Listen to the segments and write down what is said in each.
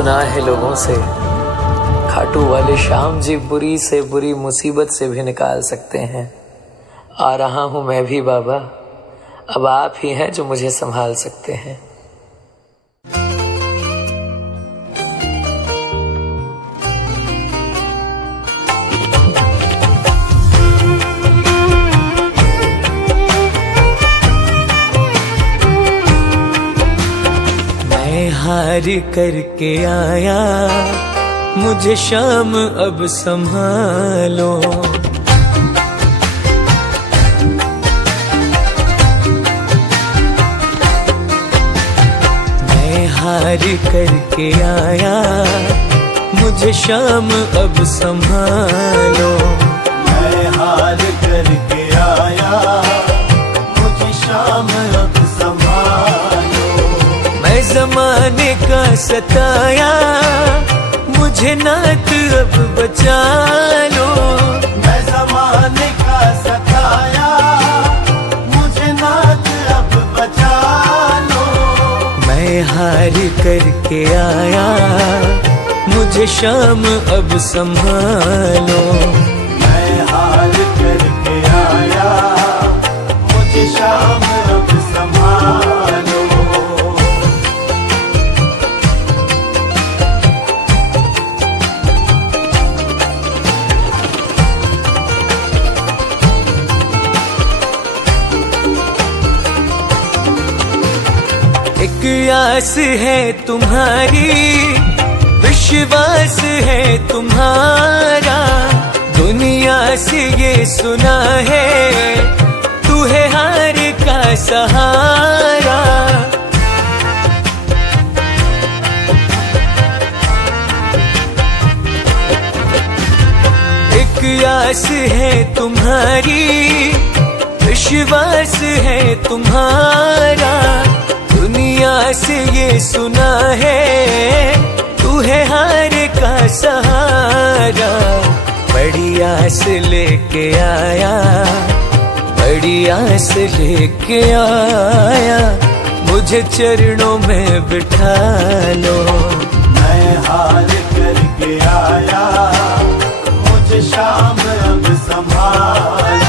सुना है लोगों से, खाटू वाले श्याम जी बुरी से बुरी मुसीबत से भी निकाल सकते हैं। आ रहा हूँ मैं भी बाबा, अब आप ही हैं जो मुझे संभाल सकते हैं। हार करके आया, मुझे शाम अब संभालो। मैं हार करके आया, मुझे शाम अब संभालो। मैं हार करके आया, मुझे शाम अब संभालो। मैं ज़माने का सताया, मुझे नात अब बचा लो। मैं ज़माने का सताया, मुझे नात अब बचा लो। मैं हार करके आया, मुझे शाम अब संभालो। मैं हार करके आया, मुझे शाम अब संभालो। एक आस है तुम्हारी, विश्वास है तुम्हारा, दुनिया से ये सुना है, तू है हार का सहारा। एक आस है तुम्हारी, विश्वास है तुम्हारा, दुनिया से ये सुना है, तू है हार का सहारा। बड़ी आस लेके आया, बड़ी आस लेके आया, मुझे चरणों में बिठा लो। मैं हार करके आया, मुझे शाम अब संभालो।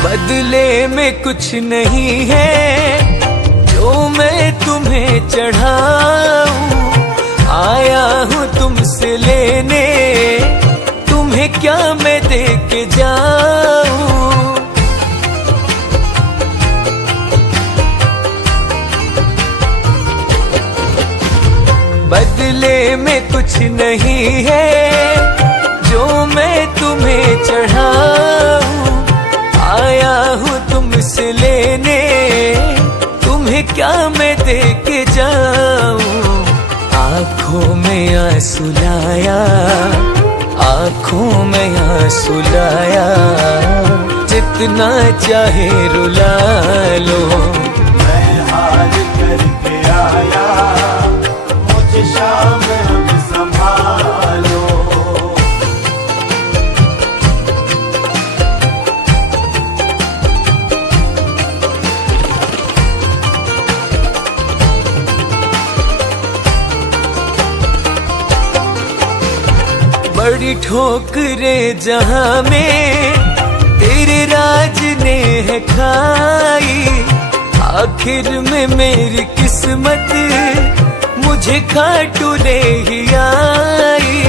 बदले में कुछ नहीं है जो मैं तुम्हें चढ़ाऊं, आया हूँ तुमसे लेने, तुम्हें क्या मैं दे के जाऊं। बदले में कुछ नहीं है जो मैं तुम्हें चढ़ाऊं, आया हूँ तुमसे लेने, तुम्हें क्या मैं दे के जाऊं। आँखों में आंसू लाया, आँखों में आंसू लाया, जितना चाहे रुला लो। मैं हार करके आया, मुझे शाम अब संभालो। बड़ी ठोकरें जहां में तेरे राज ने है खाई, आखिर में मेरी किस्मत मुझे खाटू ले ही आई।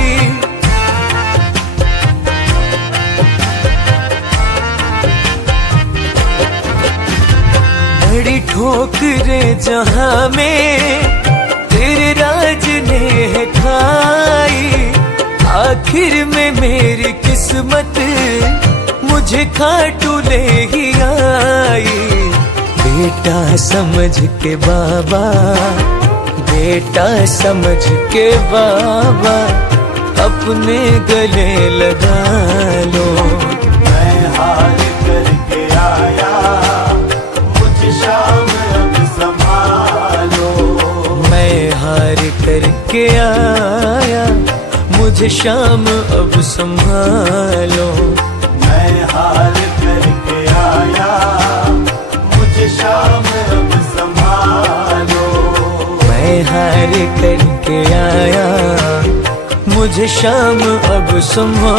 बड़ी ठोकरें जहां में तेरे राज ने है खाई, आखिर में मेरी किस्मत मुझे खाटू ले ही आई। बेटा समझ के बाबा, बेटा समझ के बाबा, अपने गले लगा लो। मैं हार करके आया, मुझे शाम अब संभालो। मैं हार करके करके आया, मुझे शाम अब संभालो। मैं हार करके आया, मुझे शाम अब संभालो। मैं हार करके आया, मुझे शाम अब संभालो।